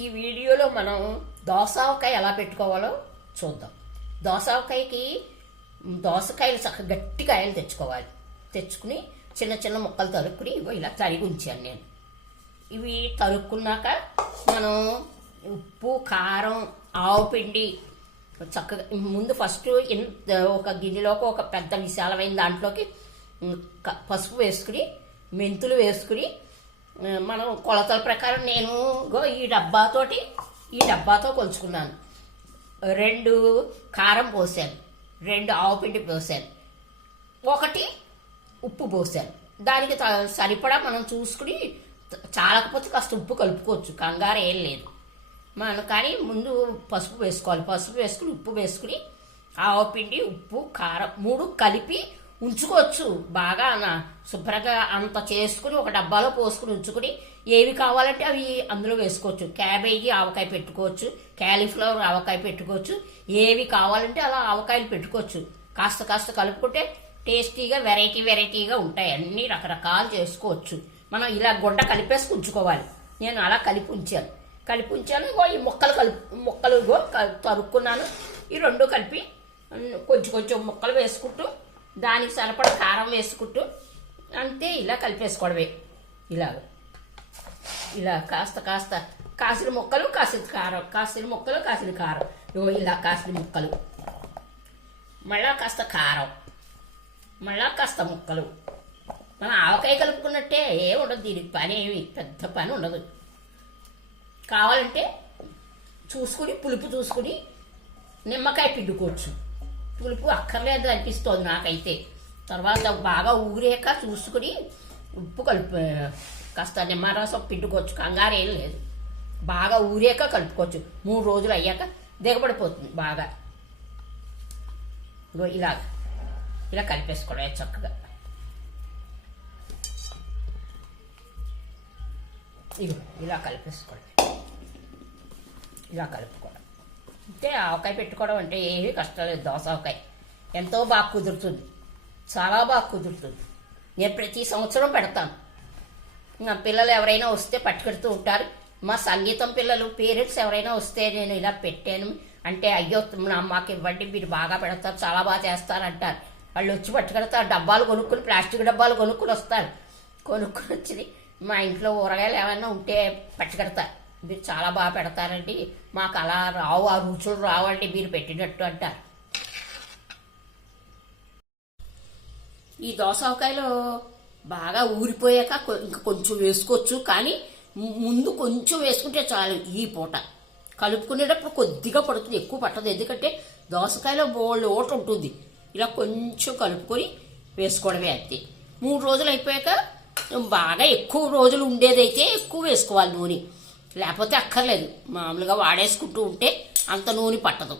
ఈ వీడియోలో మనం దోసకాయ ఎలా పెట్టుకోవాలో చూద్దాం. దోసకాయకి దోసకాయలు చక్కగా గట్టి కాయలు తెచ్చుకోవాలి. తెచ్చుకుని చిన్న చిన్న ముక్కలు తరుక్కుని ఇగో ఇలా తరిగి ఉంచాను నేను. ఇవి తరుక్కున్నాక మనం ఉప్పు, కారం, ఆవు పిండి చక్కగా ముందు ఫస్ట్ ఒక గిన్నెలోకి ఒక పెద్ద విశాలమైన దాంట్లోకి పసుపు వేసుకుని మెంతులు వేసుకుని మనం కొలతల ప్రకారం నేను ఈ డబ్బాతో కొలుచుకున్నాను. 2 కారం పోసాను, 2 ఆవు పిండి పోసాను, 1 ఉప్పు పోసాను. దానికి సరిపడా మనం చూసుకుని చాలకపోతే కాస్త ఉప్పు కలుపుకోవచ్చు, కంగారు ఏం లేదు. మనం కానీ ముందు పసుపు వేసుకోవాలి. పసుపు వేసుకుని ఉప్పు వేసుకుని ఆవు పిండి, ఉప్పు, కారం 3 కలిపి ఉంచుకోవచ్చు. బాగా శుభ్రంగా అంత చేసుకుని ఒక డబ్బాలో పోసుకుని ఉంచుకుని ఏవి కావాలంటే అవి అందులో వేసుకోవచ్చు. క్యాబేజీ ఆవకాయ పెట్టుకోవచ్చు, క్యాలీఫ్లవర్ ఆవకాయ పెట్టుకోవచ్చు, ఏవి కావాలంటే అలా ఆవకాయలు పెట్టుకోవచ్చు. కాస్త కాస్త కలుపుకుంటే టేస్టీగా వెరైటీగా ఉంటాయి. అన్ని రకరకాలు చేసుకోవచ్చు. మనం ఇలా గుడ్డ కలిపేసి ఉంచుకోవాలి. నేను అలా కలిపి ఉంచాను. ఈ ముక్కలు తరుక్కున్నాను. ఈ 2 కలిపి కొంచెం ముక్కలు వేసుకుంటూ దానికి సరిపడ కారం వేసుకుంటూ అంతే ఇలా కలిపేసుకోవడమే. ఇలా కాస్త కాసిన ముక్కలు, కాసిన కారం, కాసిన ముక్కలు, కాసిన కారం, ఇలా కాసిన ముక్కలు, మళ్ళా కాస్త కారం, మళ్ళా కాస్త ముక్కలు. మనం ఆవకాయ కలుపుకున్నట్టే ఉండదు. దీనికి పెద్ద పని ఉండదు. కావాలంటే చూసుకుని పులుపు చూసుకుని నిమ్మకాయ పిండుకోవచ్చు. పులుపు అక్కర్లేదు అనిపిస్తుంది నాకైతే. తర్వాత బాగా ఊరేక చూసుకుని ఉప్పు కాస్త నిమ్మరసం పిండుకోవచ్చు, కంగారు ఏం లేదు. బాగా ఊరేక కలుపుకోవచ్చు. 3 రోజులు అయ్యాక దిగబడిపోతుంది బాగా. ఇలా కలిపేసుకోవడం చక్కగా. ఇలా కలిపేసుకోవడం, ఇలా కలుపుకోవడం. అంటే ఆవకాయ పెట్టుకోవడం అంటే ఏమీ కష్టం లేదు. దోసకాయ ఎంతో బాగా కుదురుతుంది, చాలా బాగా కుదురుతుంది. నేను ప్రతి సంవత్సరం పెడతాను. నా పిల్లలు ఎవరైనా వస్తే పట్టుకెడుతూ ఉంటారు. మా సంగీతం పిల్లలు పేరెంట్స్ ఎవరైనా వస్తే నేను ఇలా పెట్టాను అంటే అయ్యో మాకు ఇవ్వండి, మీరు బాగా పెడతారు, చాలా బాగా చేస్తారంటారు. వాళ్ళు వచ్చి పట్టుకెడతారు. డబ్బాలు కొనుక్కుని, ప్లాస్టిక్ డబ్బాలు కొనుక్కుని వస్తారు. కొనుక్కుని వచ్చి మా ఇంట్లో ఊరగాయలు ఏమైనా ఉంటే పట్టుకెడతారు. మీరు చాలా బాగా పెడతారండి, మాకు అలా రావు, ఆ రుచులు రావండి మీరు పెట్టినట్టు అంటారు. ఈ దోసకాయలో బాగా ఊరిపోయాక ఇంకా కొంచెం వేసుకోవచ్చు. కానీ ముందు కొంచెం వేసుకుంటే చాలు. ఈ పూట కలుపుకునేటప్పుడు కొద్దిగా పడుతుంది, ఎక్కువ పట్టదు. ఎందుకంటే దోసకాయలో బోల్డ్ ఓట ఉంటుంది. ఇలా కొంచెం కలుపుకొని వేసుకోవడమే అంతే. 3 రోజులు అయిపోయాక బాగా ఎక్కువ రోజులు ఉండేదైతే ఎక్కువ వేసుకోవాలి నూనె. లేకపోతే అక్కర్లేదు. మామూలుగా వాడేసుకుంటూ ఉంటే అంత నూనె పట్టదు.